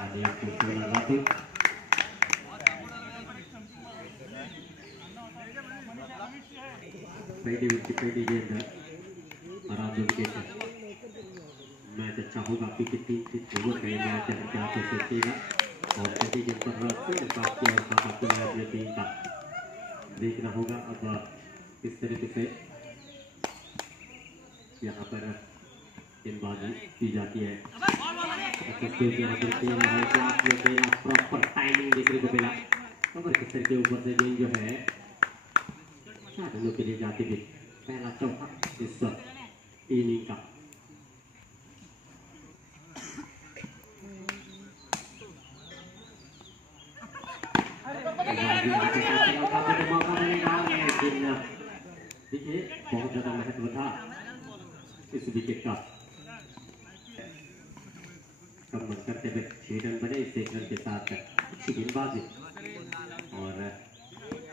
आणि पोहोचवला जातो. पहिली गेंद आराम विकेट. मैच अच्छा होगा आपकी कितनी ओवर है मैच क्या तो सोचेगा और कितनी गेंद पर आपकी और आपको मैच टीम का देखना होगा. अब किस तरीके से यहाँ पर गेंदबाजी की जाती है. प्रॉपर टाइमिंग देखने को मिला. और किस तरीके ऊपर से गेंद जो है दोनों के लिए जाती थी. पहला चौका इस इनिंग का. देखिए बहुत ज्यादा महत्व था इस विकेट का. कम करते हुए 6 रन बने. इस 1 रन के साथ अच्छी गेंदबाजी और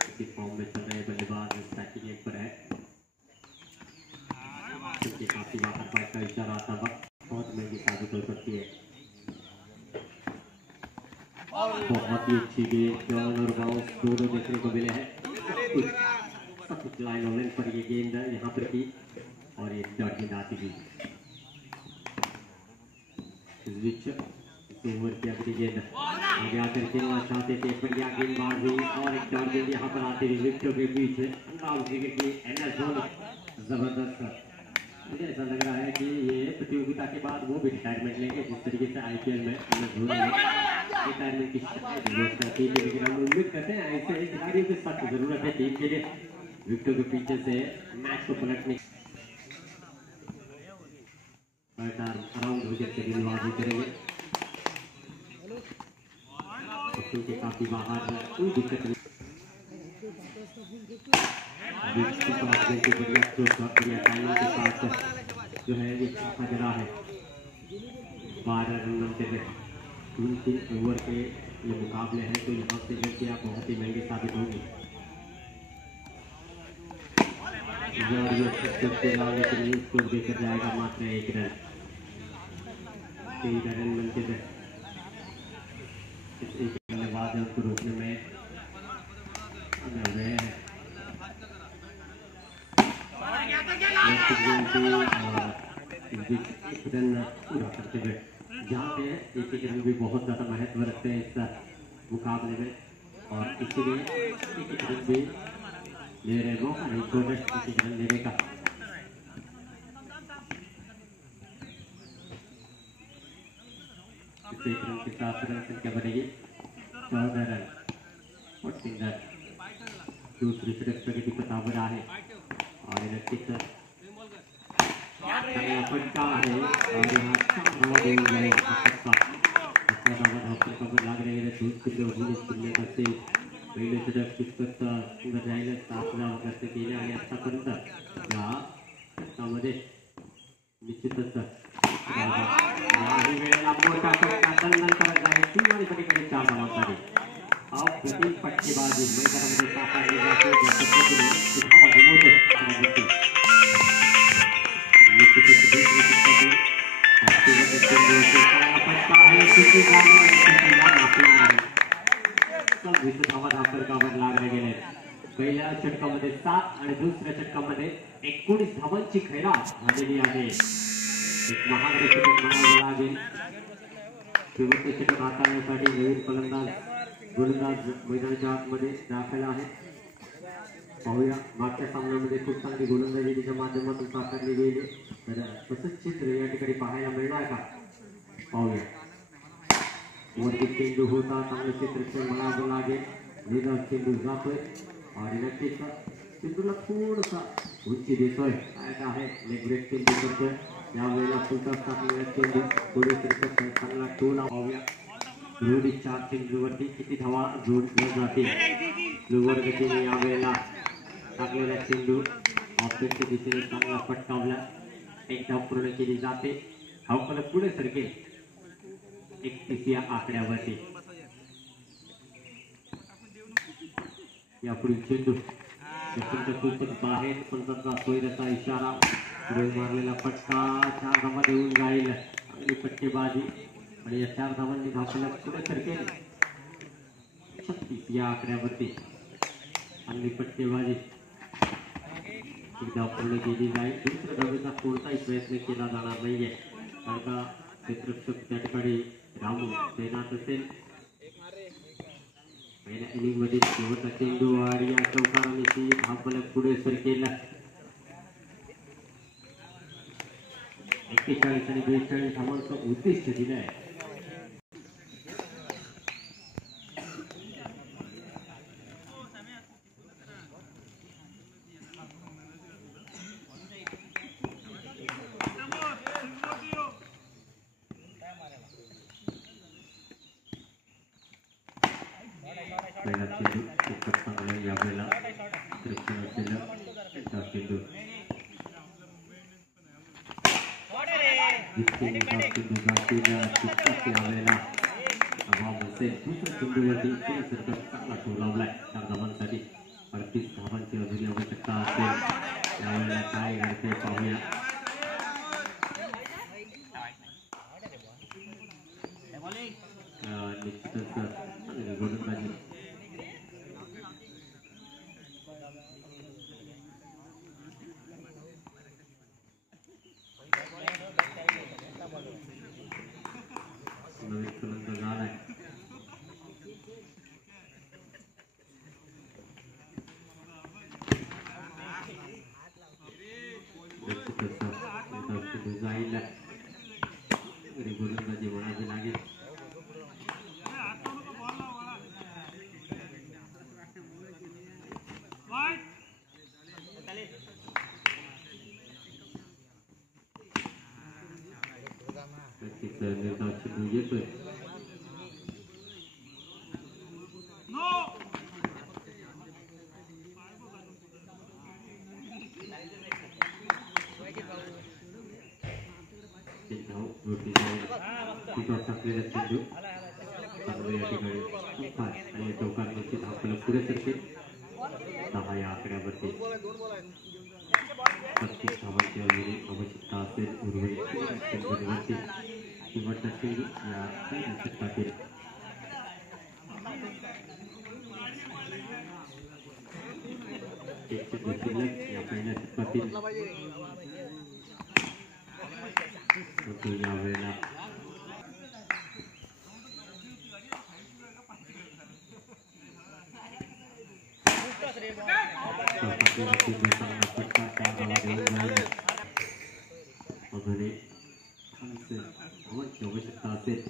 इसी फॉर्म में चल रहे बल्लेबाज सेकंड एंड पर है. काफी बाहर बाइक का इशारा आता वक्त बहुत महंगी साबित हो सकती है. बहुत ही अच्छी गेंद जॉन और बाउंस दोनों देखने को मिले हैं. सब कुछ लाइन ऑन लाइन पर ये गेंद यहाँ पर की और ये डॉट गेंद आती थी. इस बीच ओवर की अगली गेंद आगे आकर खेलना चाहते थे. बढ़िया गेंदबाजी और एक डॉट गेंद यहाँ पर आती थी विकेटों के बीच. जबरदस्त. मुझे ऐसा लग रहा है कि ये प्रतियोगिता के बाद वो भी रिटायरमेंट लेंगे जिस तरीके से आईपीएल में रिटायरमेंट की घोषणा की. लेकिन हम उम्मीद करते हैं ऐसे खिलाड़ियों की सख्त जरूरत है टीम के लिए विकेटों के पीछे से मैच को पलटने. अराउंड विकेट से गेंदबाजी करेंगे क्योंकि काफी बाहर कोई दिक्कत नहीं. जो है ये छक्का जरा है. 12 रन बनते हुए 3 ओवर के ये मुकाबले हैं तो यहाँ से गलतियाँ बहुत ही महंगी साबित होगी. स्कोर देकर जाएगा मात्र 1 रन. 13 रन बनते हुए एक बल्लेबाज उसको रोकने में रन पूरा करते हुए जहाँ पे एक रन भी बहुत ज़्यादा महत्व रखते हैं इस मुकाबले में. और इसीलिए एक रन भी ले रहे मौका नहीं छोड़ रहे एक रन लेने का. इस 1 रन के साथ रन संख्या बनेगी 14 रन. 14 रन दूसरी तरफ प्रगति प्रताप रहा है और इलेक्ट्रिक पट्टा है और यहाँ 4 रन दे गए. लाग रहे हैं पहिले तरफ कितपत सुंदर राहिलं. 7 धावा कष्ट केले आणि आतापर्यंत या त्यामध्ये निश्चितच वेळेला मोठा बंधन करत आहे. 3 आणि पलीकडे 4 धावा झाली. अप्रतिम पट्टेबाजी मैदानामध्ये साकारली जाते. पहिल्या षटकामध्ये 7 आणि दुसऱ्या षटकामध्ये 19 धावांची खैरात झालेली आहे. एक महान षटक म्हणावं लागेल. शेवटचे षटक हाताळण्यासाठी नवीन गोलंदाज मैदानाच्या आतमध्ये दाखल आहे. पाहूया मागच्या सामन्यामध्ये खूप चांगली गोलंदाजीच्या माध्यमातून साकारली गेली तर तसंच चित्र या ठिकाणी पाहायला मिळणार का पाहूया. वरती चेंडू होता चांगले चित्र म्हणावं लागेल. निराश चेंडू जातोय आणि नक्कीच चेंडूला थोडासा उंची देतोय. काय आहे लेग ब्रेक चेंडू करतोय. यावेळेला फुलटॉस टाकलेला चेंडू थोडे चांगला टोला पाहूया. रोडी 4 चेंडूवरती किती धावा जोडल्या जातील. लोवर गतीने यावेळेला टाकलेला चेंडू ऑफसाइडच्या दिशेने चांगला पटकावला. एक धाव पूर्ण केली जाते. धावफलक पुढे सरकेल 31 या आकड्यावरती. यापुढील चेंडू बाहेर पंचांचा सोयीचा इशारा. पुढे मारलेला फटका 4 धावा देऊन जाईल. आणि फटकेबाजी आणि या 4 धावांनी धावफलक पुढे सरकेल 36 या आकड्यावरती. चांगली फटकेबाजी एकदा पूर्ण केली जाईल. दुसऱ्या धावेचा कोणताही प्रयत्न केला जाणार नाहीये कारण का क्षेत्ररक्षक त्या ठिकाणी रामू तैनात असेल. पहिल्या इनिंग मध्ये शेवटचा चेंडू आणि या चौकाराने धावफलक पुढे सरकेल. 41 आणि 42 धावांचं उद्दिष्ट दिलं आहे. पहिला चेंडू खूपच चांगला यावेळेला रक्षण केलं. चेंडू चेंडू यावेळेला दुसऱ्या चेंडूवरती चांगला टोल लावलाय 4 धावांसाठी. 38 धावांची अजून आवश्यकता असेल. यावेळेला काय घडते पाहूया. निश्चितच गोलंदाजी नवीन फलंदाज आलाय. जाईल गोलंदाजी म्हणावी लागेल. येतोय चेंडू या ठिकाणी आणि चौकारची धावफलक पुढे सरकेल 10 या आकड्यावरती. 35 धावांची आवश्यकता असेल उर्वरित चेंडूवरती. शेवटचा चेंडू या षटकातील एक चेंडू शिल्लक या पहिल्या षटकातील यावेळेला आवश्यकता असेल.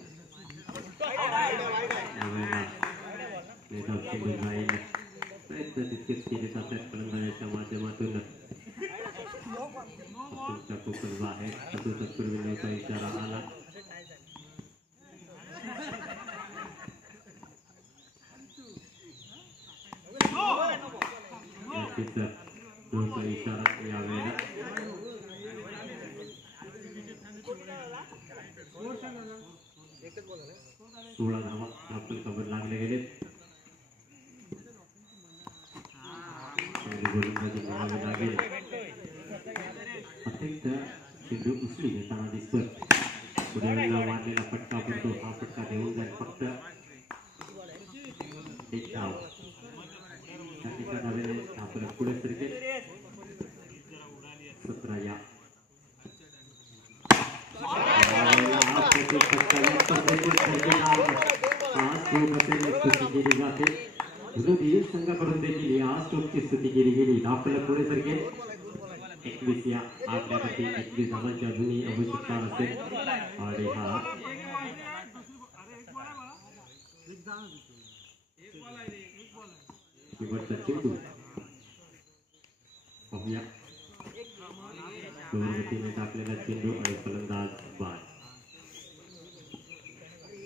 प्रयत्न तितकेच केले जातात फलंदाजाच्या माध्यमातून. बाहेर तत्पूर्वीचा इशारा आला. इशारा यावेळेला 16 धावा आपण कबर लागले गेले. गोलंदाजी म्हणावी लागेल. अतिरिक्त चेंडू उचली घेताना दिसतोय. पुढे मारलेला फटका पडतो. हा फटका देऊन जाईल फक्त एक धाव. धावफलक पुढे सरकेल 17 या केली जाते. विरोधी संघाकडून देखील या स्ट्रोकची स्तुती केली गेली. धावफलक पुढे सरकेल 21 या आकड्यावरती. 21 धावांची अजूनही आवश्यकता असेल आणि हा शेवटचा चेंडू पाहूया. गतीने टाकलेला चेंडू आणि फलंदाज बाद.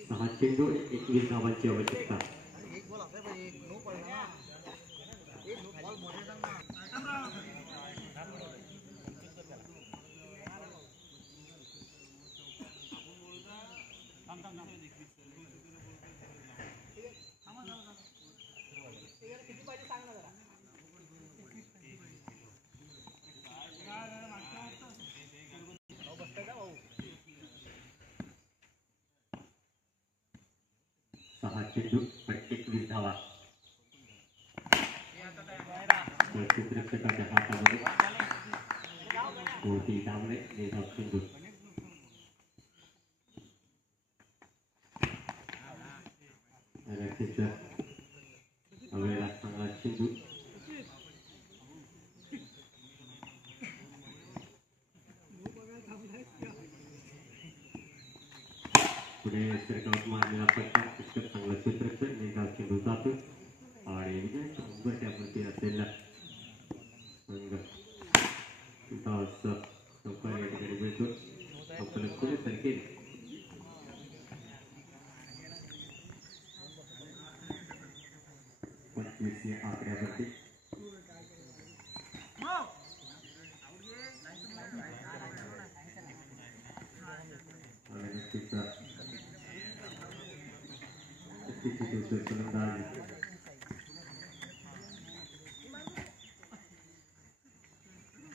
6 चेंडू 21 धावांची आवश्यकता. 6 चेंडू आणि 21 धावा. क्षेत्ररक्षकाच्या हातामध्ये कोटी धावले निर्धाव चेंडू. अवेळेला चांगला चेंडू. पुढे सरकावत मारलेला पट्टा पुष्कळ चांगला क्षेत्ररक्षण निर्धाव चेंडू जातो आणि विजयाच्या उंबरठ्यावरती असलेला संघ चौकार या ठिकाणी मिळतो. आपण पुढे सरकेल 25 या आकड्यावरती. फलंदाज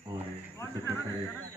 और अशा प्रकारे